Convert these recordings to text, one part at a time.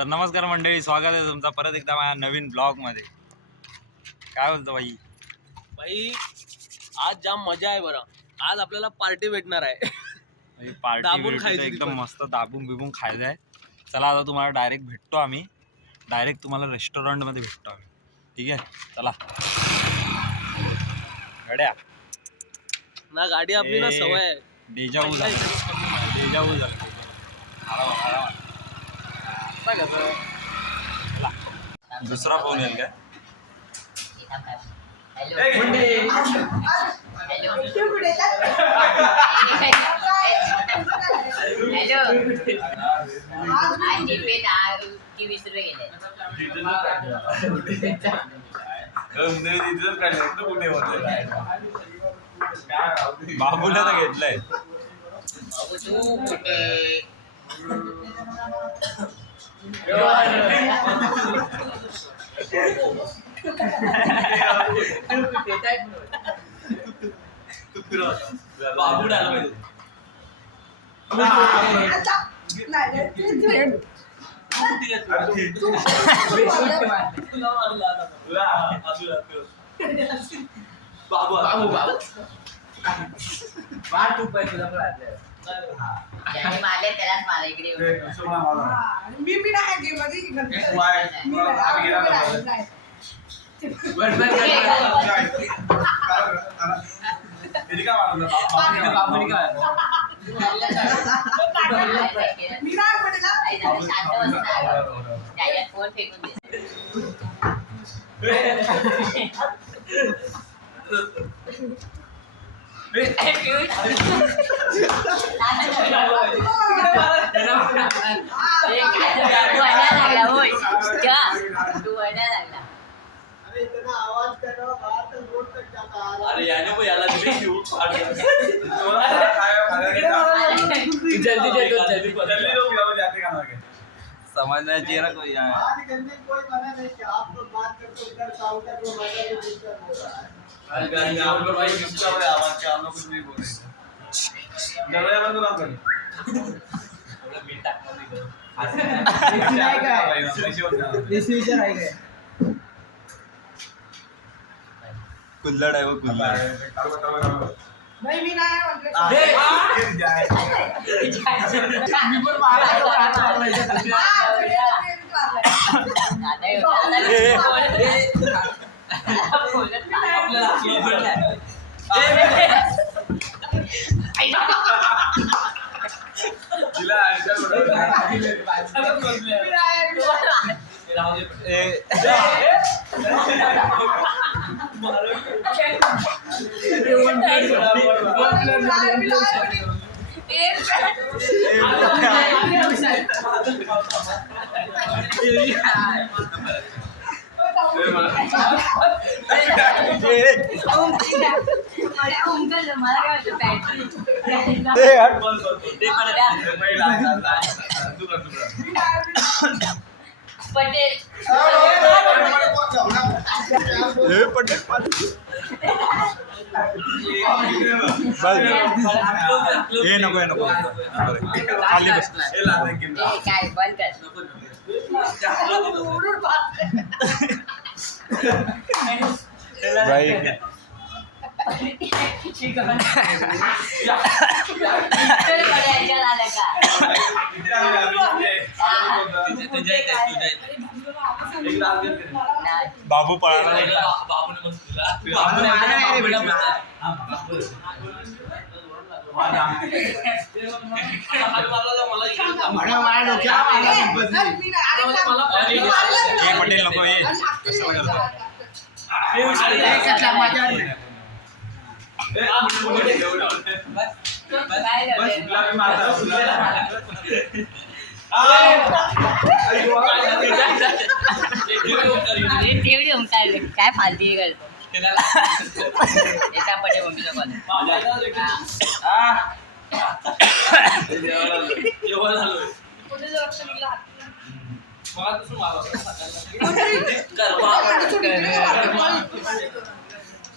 तर नमस्कार मंडळी, स्वागत आहे तुमचा परत एकदा माझ्या नवीन ब्लॉग मध्ये. काय बोलतो भाई? आज जाम मजा आहे बरं. आज आपल्याला पार्टी भेटणार आहे. पार्टी खायची एकदम मस्त दाबून बिबून खायचं आहे. चला आता तुम्हाला डायरेक्ट भेटतो आम्ही. डायरेक्ट तुम्हाला रेस्टॉरंट मध्ये भेटतो आम्ही. ठीक आहे, चला गड्या ना. गाडी आपली ना सवय आहे. डेजावू झालं. दुसरा फोन येईल काय? बाबूला तर घेतलंय. बाबू अरे याने को याला समझण्याची आहे ना कोई कुल्लड आहे वो कुल्लड. पटेल हे नको खाली बस. काय बंद कर. भाई बाबू पळाला नाही. पटेल नको हे कशाला काय फालती करतो एका पटे मम्मीचा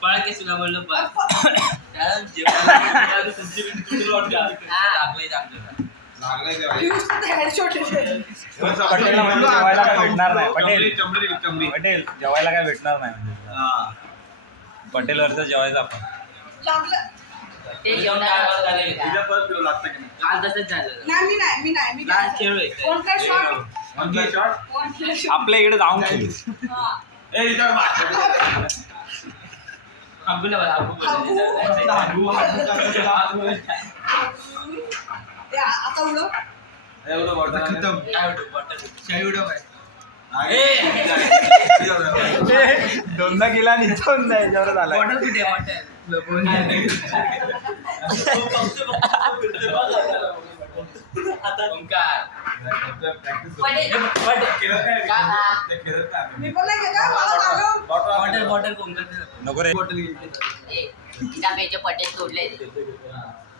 पळा की सुद्धा बोललो पटेलला म्हणजे जेवायला काय भेटणार नाही. पटेल जेवायला काय भेटणार नाही म्हणजे. पटेलवरचं जेवायचं आपण. ते घेऊन काल तसंच झालं. आपल्या इकडे जाऊन खेळू. दोनदा गेला आणि इथून याच्यावर झाला. नको रे. पटेल सोडले.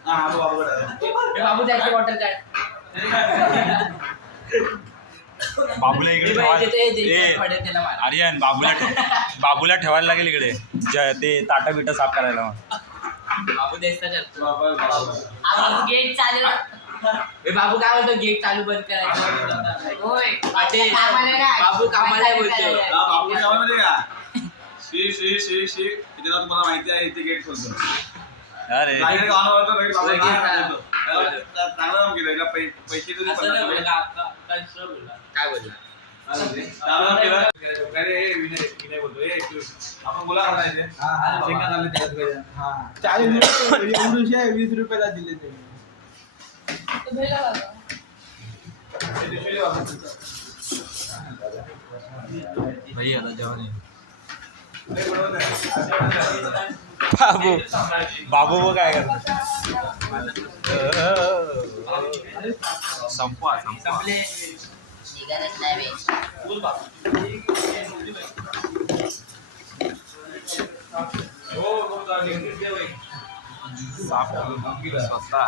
बाबू त्याची बॉटल काढ. बाबूला इकडे आर्यन बाबूला ठेवायला लागेल इकडे ते ताटा बिटा साफ करायला. बाबू गेट चालू. बाबू काय बोलतो गेट चालू बंद करायचं. होय बाबू कामाला बोलतो. तुम्हाला माहिती आहे इथे गेट खोलतो. अरे पैसे काय बोलला आपण बोला 20 रुपयाला दिले ते. भैया आता जेवण बाबू बघ काय करतो. संपवा संपले निघालच नाही साफ करून स्वतः.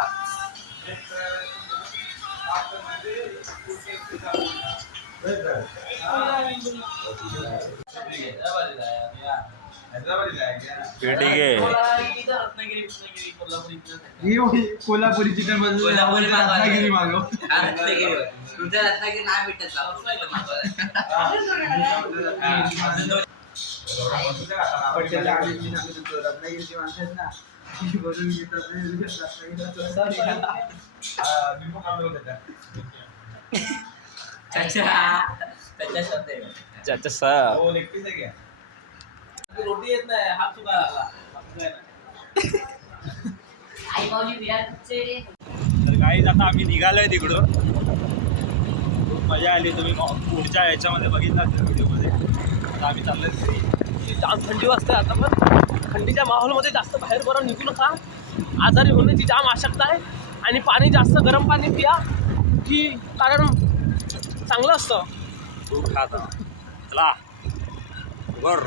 ठीक आहे. कोल्हापुरी चिकन रत्नागिरी मागव. तुमच्या रत्नागिरी नाही भेटत. रत्नागिरीची माणसं आहेत ना बनवून रोटी येत नाही हात चुका आई माऊली विराटचे. तर काही आता आम्ही निघालोय तिकडून. खूप मजा आली. तुम्ही पुढच्या याच्यामध्ये बघितला असेल व्हिडिओमध्ये. आता आम्ही चाललोय घरी. जाम थंडी वाजते आता, पण थंडीच्या माहोलमध्ये जास्त बाहेर बरं निघू नका. आजारी होण्याची जाम आवश्यकता आहे. आणि पाणी जास्त गरम पाणी पिया की कारण चांगलं असतं. खूप खात चला वर.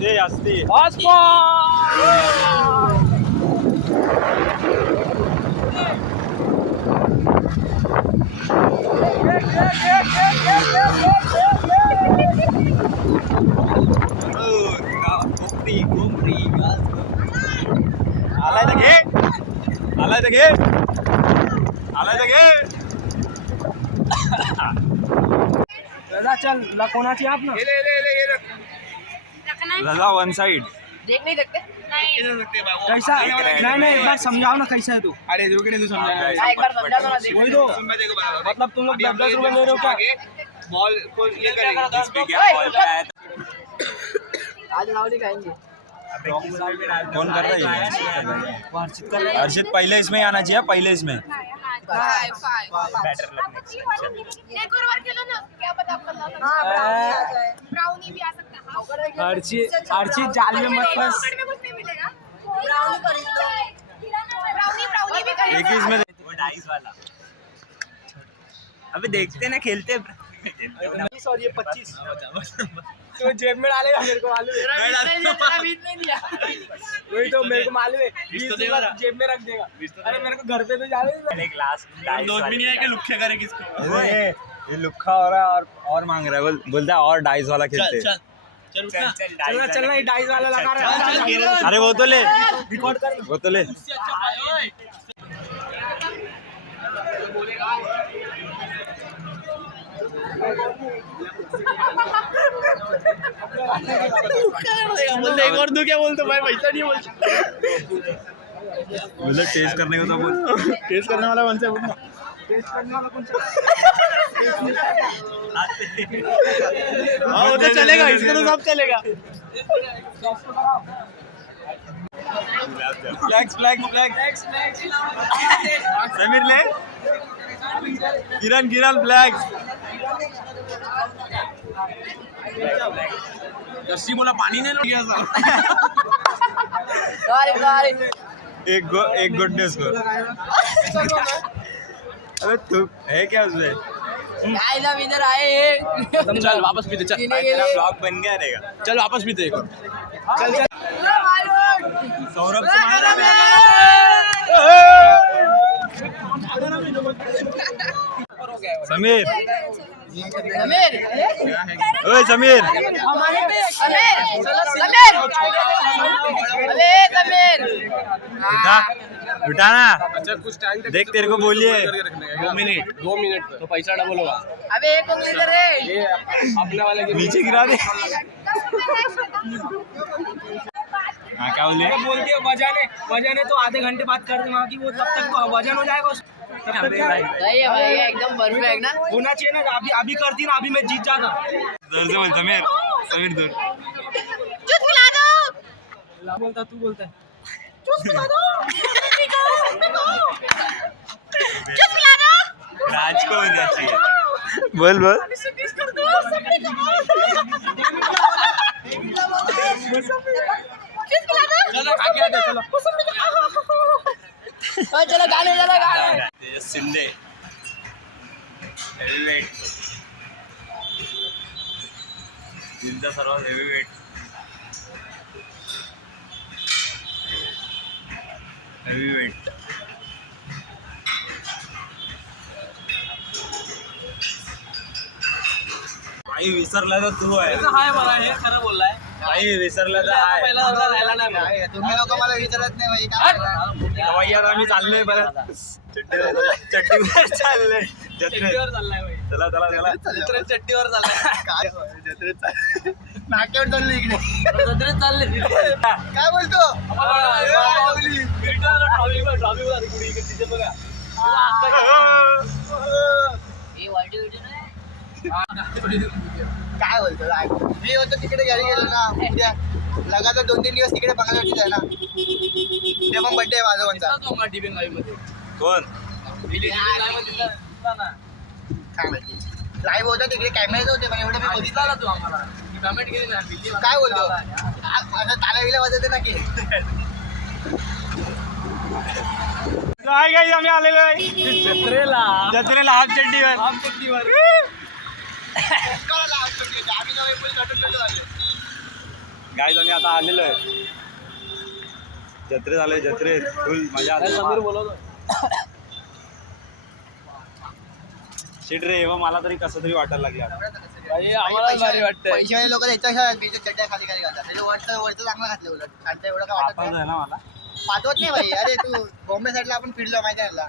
ते असते आलाय तर घे. आलाय तर घे. आलाय तर घे. चल कोणाची आप ना रजा वन साइड. देख नहीं सकते. कैसा नहीं एक बार समझाओ ना कैसा है तू. अरे रुक रे तू समझा. एक बार समझा दो ना. देख वही तो मतलब तुम लोग 10 रुपए ले रहे हो क्या? बॉल को ये करेंगे. इस पे क्या बॉल पे आया था? आज लावली खाएंगे. कौन कर रहा है? अर्षित पहले इसमें आना चाहिए. पहले इसमें बैटर लगने. ब्राउनी भी आ सकता है. हर्षित जाल में मत फंस. ब्राउनी भी एक ही इसमें वो डाइस वाला. अबे देखते ना खेलते. सॉरी 25 तो जेब में डालेगा मेरे को मालूम है वही तो मेरे को मालूम है 20 जेब में रख देगा अरे मेरे को घर पे तो जाने एक लास्ट नोट भी नहीं है कि लुक्खे करे किसको ये लुक्खा हो रहा है और मांग रहा है बोलता है और डाइस वाला खेलते हैं। चलना ये डाइस वाला लगा रहा है अरे वो तो ले रिकॉर्ड कर वो तो ले बोलते एक और दो क्या बोलते भाई पैसा नहीं बोलते मतलब टेस्ट करने को तो बोल टेस्ट करने वाला कौन सा बोलना टेस्ट करने वाला कौन सा हाँ वो तो चलेगा इसमें तो सब चलेगा फ्लैक्स समीर ले किरण फ्लैक्स जर्सी बोला पानी नहीं लिया एक गुड न्यूज को अबे तू है क्या उसमें इधर आए हैं चल वापस पीते चल तेरा ब्लॉग बन गया रहेगा चल वापस पीते एक और चल सौरभ समीर ओए समीर उठा ना अच्छा कुछ टाइम देख तेरे को बोलिए 2 मिनट तो पैसा डबल होगा अबे एक उंगली कर रे ये अपने वाले के नीचे गिरा दे हाँ क्या बोलिए बोल दिया वजन है तो आधे घंटे बाद कर दे वहाँ की वो तब तक तो वजन हो जाएगा तब तक क्या सही है भाई एकदम परफेक्ट ना होना चाहिए ना अभी करती ना अभी मैं जीत जाता जोर से बोल समीर जोर जूस पिला दो बोलता तू बोलता है जूस पिला दो जूस पिला दो राज को होना चाहिए बोल सर्विस कर दो सबने जूस पिला दो चलो खा के आते चलो चलो गाने शिंदे हेवीवेट जिंचा सर्वात हेवीवेट भाई विसरला तर तू आहे हाय मला हे खरं बोललाय भाई विसरला तर आहे पहिला राहिला नाही तुम्ही लोक मला विचारत नाही भाई काय भाई आता आम्ही चाललोय परत चट्टीवर चाललोय जत्रेत चट्टीवर चाललाय भाई चला चट्टीवर चाललाय काय जत्रेत नाक्यावर चाललो इकडे जत्रेत चालले काय बोलतो तिथे बघा हे वाईट व्हिडिओ नाही काय बोलतो मी होतो तिकडे घरी गेलो ना उद्या लगातार 2-3 दिवस तिकडे बघायसाठी आहे ना उद्या पण बर्थडे आहे माझा कोणता कोण काय माहिती लाईव्ह होता तिकडे कॅमेरे होते पण एवढं मी बघितलं तू आम्हाला कमेंट केली ना काय बोलतो आता ताला विला वाजवते ना की काय काय आम्ही आलेलो आहे जत्रेला हाफ चड्डीवर गाईज आम्ही आता आलेलो आहे जत्रेत आलोय जत्रेत फुल मजा समीर बोलवतो शिट रे मग मला तरी कसं तरी वाटायला लागलं आता. भाई आम्हाला भारी वाटतंय पैशावाले लोक याच्या चड्ड्या खाली खाली घालतात त्याच्या वरचं चांगलं घातलं उलट खालचं एवढं काय वाटत पाठवत नाही आहे ना मला पाठवत नाही भाई अरे तू बॉम्बे साईडला आपण फिरलो माहिती आहे ना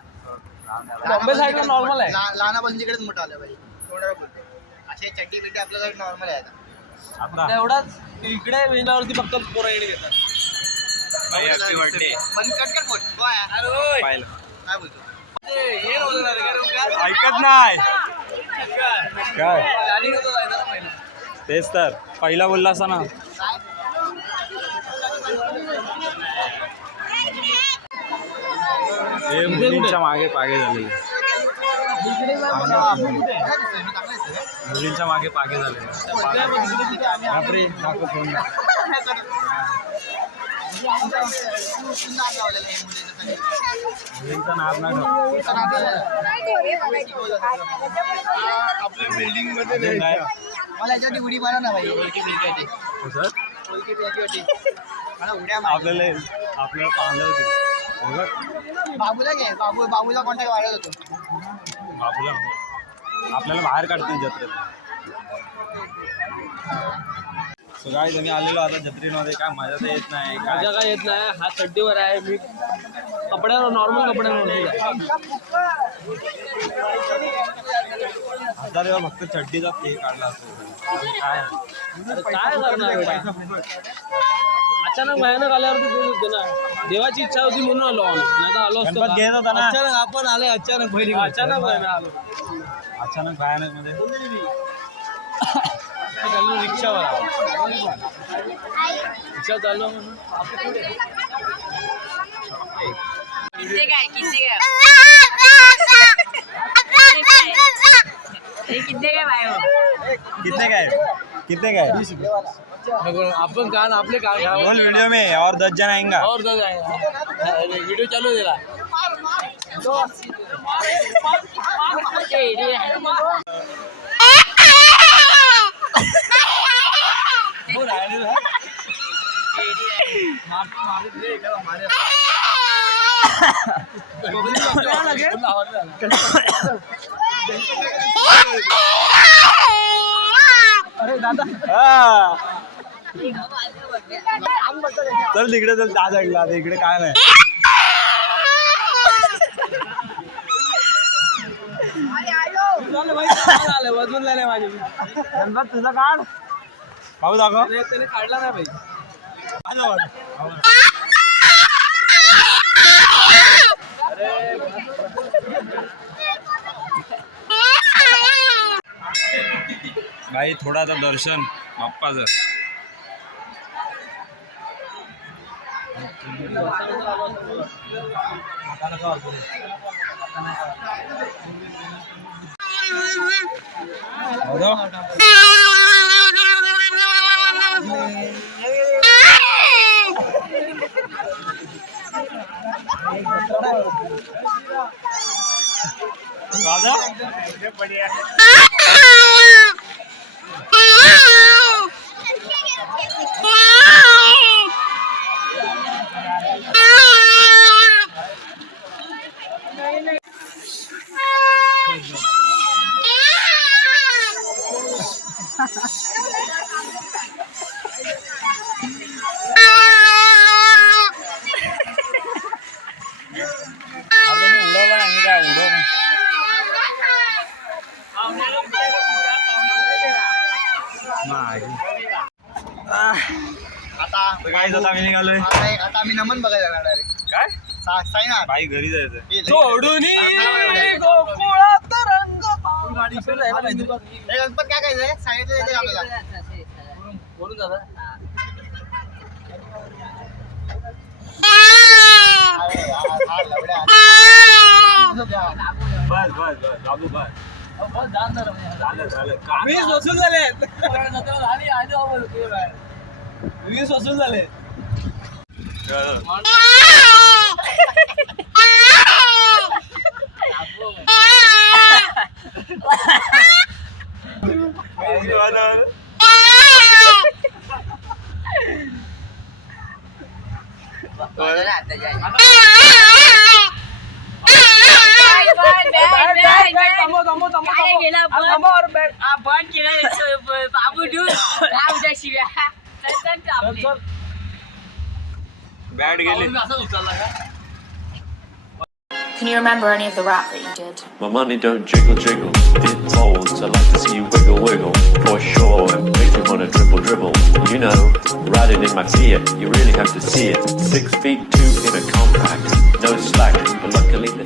बॉम्बे साईडला नॉर्मल आहे लहानापासून तिकडेच मोठं आलं भाई थोडं बोलतो असे चड्डी बिड्डी आपल्याकडे नॉर्मल आहे आता आता एवढाच इकडे वेळावरती फक्त पोरं येणे घेतात भाई हॅपी बर्थडे पण कट कर फोन पाहिलं काय बोलतो हे नव्हतं ऐकत नाही काय गाडी नव्हतं जायचं ना पहिलं तेच तर पहिला बोलला असता ना हे मुलींच्या मागे पागे झालेले मुलींच्या मागे पागे झालेले बापरे दाखव फोन मुलींचा नाद नाही ठेवत. आपल्या बिल्डिंग मध्ये अजून काय? मला याच्यावरती उडी मारा ना भाई ओळखी बिलकी कसं? मला उड्या मार. आपल्याला पाहिलं होते बाबूला घे बाबूला कॉन्टॅक्ट वाढत होतो. बाबूला आपल्याला बाहेर काढतील जत्रेत. So guys, आम्ही आलेलो आता जत्रेमध्ये. काय मजा तर येत नाही काय. मजा काय येत नाही. हा चड्डीवर आहे, मी कपड्यावर नॉर्मल कपड्यांवर आता तेव्हा फक्त चड्डीचा ते काढला असतो. काय काय करणार बेटा? अचानक भयानक आल्यावर तेच होते ना. देवाची इच्छा होती म्हणून आलो आम्ही, नाही तर आलो असतो गणपत का? घेत होता ना. अचानक आपण आले, अचानक पहिली अचानक भयानक आलो. अचानक भयानक मध्ये चाललो रिक्षावर आलो. रिक्षा चाललो म्हणून किती काय कितने काय आपण कान आपले कान बोल वीडियो में और 10 जन आएंगा. और व्हिडिओ चालू आहे त्याला. अरे दादा हा. चल तिकडे चल त्या साईडला. आता इकडे काय नाही. वाजून लागले माझे. गणपत तुझा काढ पाहू दाखव. त्याने काढला नाही भाई. भाई थोडा आता दर्शन बाप्पाचं. उडवला नाही काय उडव. आता काय आता आम्ही निघालोय. आता आम्ही नमन बघायला जाणार डायरेक्ट. काय साईनाथ बाई घरी जायचं. सोडून गोकुळात रंग हे गणपत काय करायचंय सांगितलं येते आपल्याला. बोलून दादा. अरे यार, हा लवड्या. बस बस बस बाबू बस. झालं काम. 20 वसूल झाले. 20 वसूल झाले. बॅट गेली. Can you remember any of the rap that you did? My money don't jiggle jiggle, it folds. I like to see you wiggle wiggle, for sure. It makes me wanna dribble dribble. You know, riding in my Fiat, you really have to see it. 6'2" in a compact, no slack, but luckily the